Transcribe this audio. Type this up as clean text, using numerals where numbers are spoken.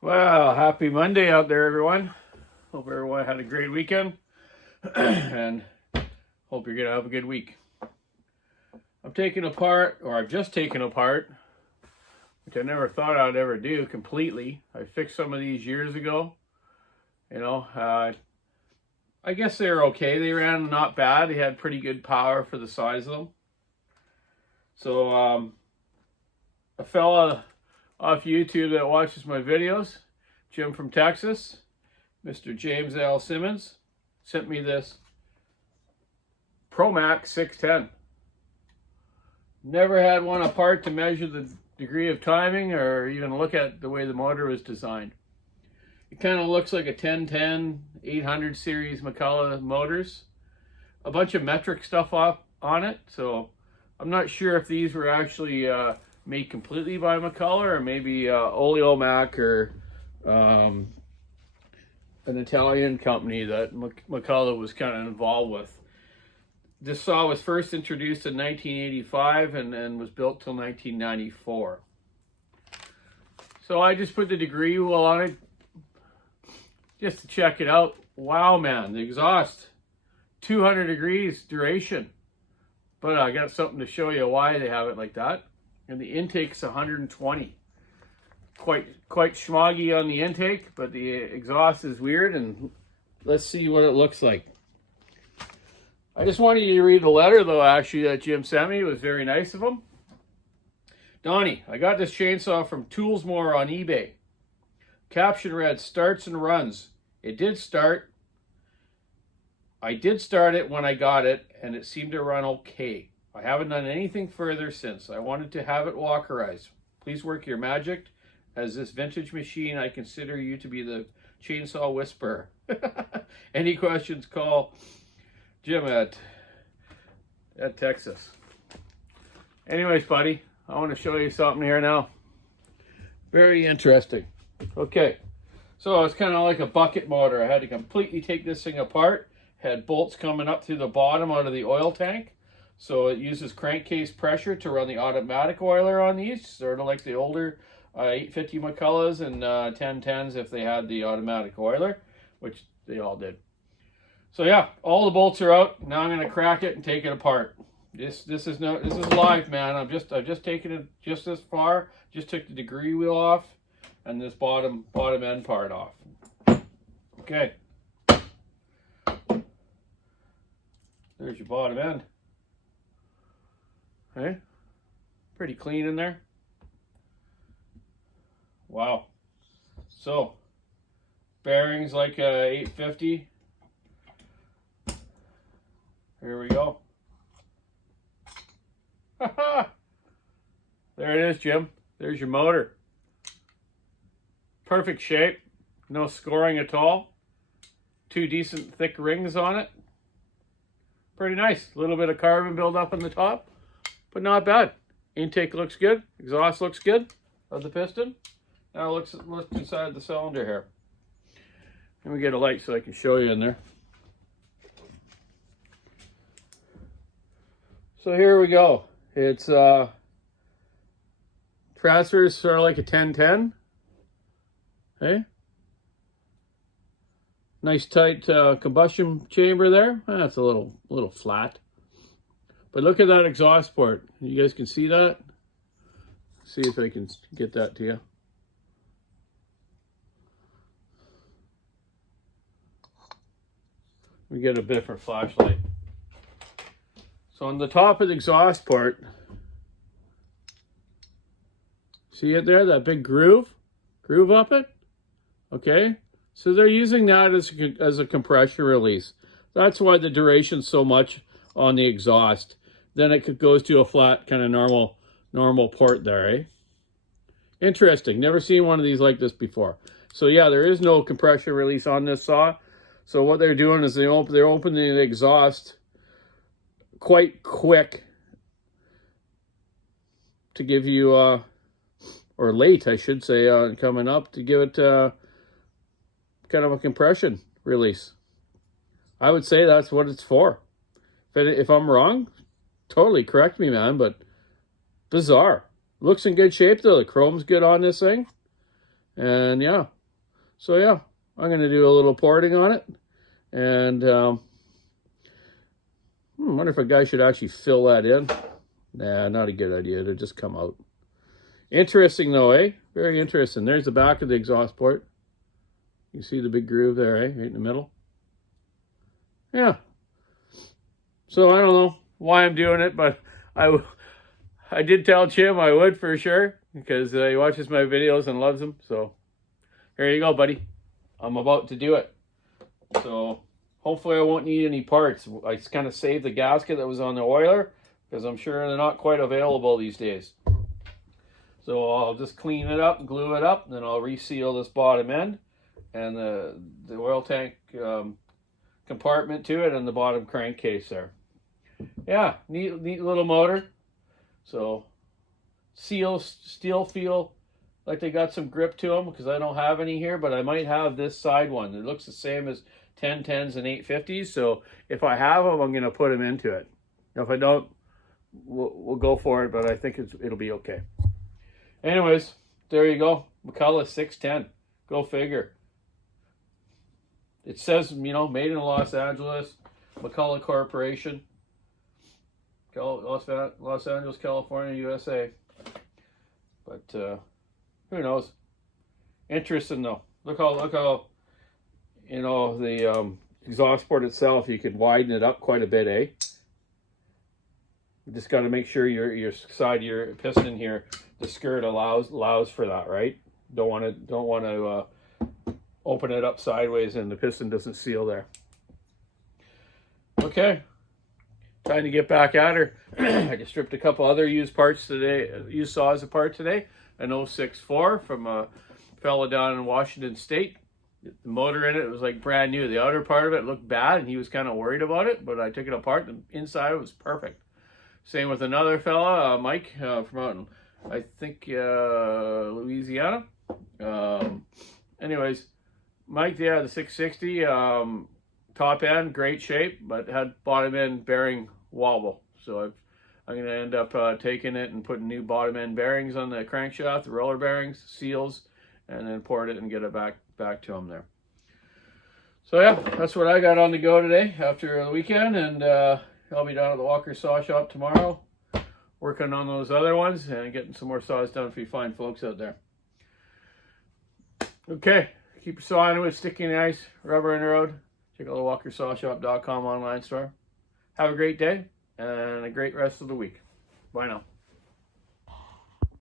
Well, happy Monday out there, everyone. Hope everyone had a great weekend and hope you're going to have a good week. I've just taken apart, which I never thought I'd ever do completely. I fixed some of these years ago. I guess they were okay. They ran not bad. They had pretty good power for the size of them. So, a fella off YouTube that watches my videos, Jim from Texas, Mr. James L. Simmons, sent me this ProMax 610. Never had one apart to measure the degree of timing or even look at the way the motor was designed. It kind of looks like a 1010 800 series McCulloch motors. A bunch of metric stuff on it, so I'm not sure if these were actually made completely by McCulloch or maybe Oleomac or an Italian company that McCulloch was kind of involved with. This saw was first introduced in 1985 and was built till 1994. So I just put the degree wheel on it just to check it out. Wow, man, the exhaust, 200 degrees duration. But I got something to show you why they have it like that. And the intake's 120. Quite schmoggy on the intake, but the exhaust is weird, and let's see what it looks like. I just wanted you to read the letter, though, actually, that Jim sent me. It was very nice of him. Donny, I got this chainsaw from Toolsmore on eBay. Caption read, starts and runs. It did start. I did start it when I got it, and it seemed to run okay. I haven't done anything further since. I wanted to have it walkerized. Please work your magic. As this vintage machine, I consider you to be the chainsaw whisperer. Any questions, call Jim at Texas. Anyways, buddy, I want to show you something here now. Very interesting. Okay, so it's kind of like a bucket motor. I had to completely take this thing apart. Had bolts coming up through the bottom out of the oil tank. So it uses crankcase pressure to run the automatic oiler on these, sort of like the older 850 McCullochs and 1010s if they had the automatic oiler, which they all did. So yeah, all the bolts are out. Now I'm going to crack it and take it apart. This is live, man. I've just taken it just this far. Just took the degree wheel off and this bottom end part off. Okay. There's your bottom end. Okay. Pretty clean in there. Wow. So, bearings like a 850. Here we go. There it is, Jim. There's your motor. Perfect shape. No scoring at all. 2 decent thick rings on it. Pretty nice. A little bit of carbon buildup on the top, but not bad. Intake looks good. Exhaust looks good of the piston. Now let's look inside the cylinder here. Let me get a light so I can show you in there. So here we go. It's transfers sort of like a 1010. Okay. Nice tight combustion chamber there. That's a little flat. But look at that exhaust port. You guys can see that? See if I can get that to you. We get a different flashlight. So on the top of the exhaust port, see it there? That big groove up it? Okay. So they're using that as a compression release. That's why the duration's so much on the exhaust. Then it goes to a flat kind of normal port there, eh? Interesting. Never seen one of these like this before. So yeah, there is no compression release on this saw. So what they're doing is they're opening the exhaust quite quick to give you, or late, I should say, coming up to give it kind of a compression release. I would say that's what it's for. If I'm wrong, totally correct me, man, but bizarre. Looks in good shape, though. The chrome's good on this thing. And yeah, so yeah, I'm going to do a little porting on it. And I wonder if a guy should actually fill that in. Nah, not a good idea. It'll just come out. Interesting though, eh? Very interesting. There's the back of the exhaust port. You see the big groove there, eh? Right in the middle. Yeah. So I don't know why I'm doing it, but I did tell Chim I would for sure, because he watches my videos and loves them. So here you go, buddy. I'm about to do it. So hopefully I won't need any parts. I just kind of saved the gasket that was on the oiler, because I'm sure they're not quite available these days. So I'll just clean it up and glue it up, and then I'll reseal this bottom end and the oil tank compartment to it and the bottom crankcase there. Yeah, neat little motor. So steel feel like they got some grip to them, because I don't have any here, but I might have this side one. It looks the same as 1010s and 850s. So if I have them, I'm going to put them into it. If I don't, we'll go for it, but I think it'll be okay. Anyways, there you go. McCulloch 610. Go figure. It says, you know, made in Los Angeles, McCulloch Corporation, Los Angeles, California, USA. But who knows? Interesting though. Look how you know the exhaust port itself. You could widen it up quite a bit, eh? You just got to make sure your side of your piston here, the skirt allows for that, right? Don't want to open it up sideways and the piston doesn't seal there. Okay, time to get back at her. I just stripped a couple other used parts today, used saws apart today. An 064 from a fella down in Washington State. The motor in it was like brand new. The outer part of it looked bad and he was kind of worried about it, but I took it apart. The inside was perfect. Same with another fella, Mike, from out in, I think, Louisiana. Anyways, Mike, yeah, the 660, top end, great shape, but had bottom end bearing wobble. So I'm going to end up taking it and putting new bottom end bearings on the crankshaft, the roller bearings, seals, and then port it and get it back to them there. So yeah, that's what I got on the go today after the weekend, and I'll be down at the Walker Saw Shop tomorrow working on those other ones and getting some more saws done for you fine folks out there. Okay, keep your saw into it, sticky and nice, rubber in the road. Check out the WalkerSawShop.com online store. Have a great day and a great rest of the week. Bye now.